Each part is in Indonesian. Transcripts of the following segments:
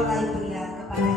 mempelai pria kepada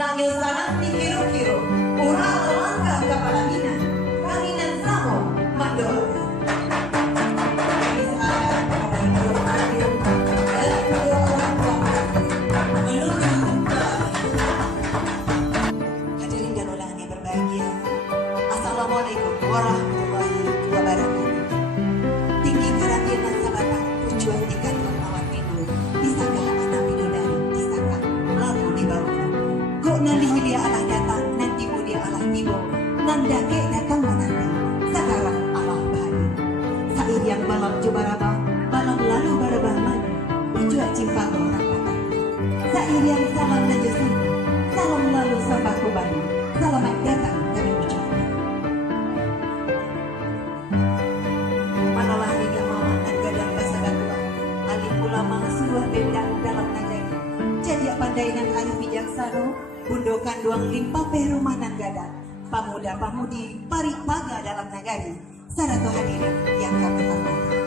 Nangis sangat dikiru-kiru, urang langkah kepala mina, kanginan samo mandor. Hadirin dan undangan yang berbahagia, Assalamualaikum warahmatullahi wabarakatuh. Tinggi keratianan sabatang tujuan tiga tuan awat minggu, bisakah anak bidodari, bisakah lalu dibangun. Nanti dia Allah datang, nanti dia Allah tiba, nandake datang menanti, sekarang Allah badi. Sair yang malam jubaraba, malam lalu barabah mani, tujuan cimpang orang kata. Sair yang salam najasin, salam lalu sambah kubani, selamat datang kami ucapkan. Manalah liga mama dan gadang bahasa datua, alim ulama sebuah benda. Sano, Bundokan Duang Limpa Perumanan Gadat, Pamuda-pamudi Paripaga dalam nagari, saratu hadirin yang kami hormati.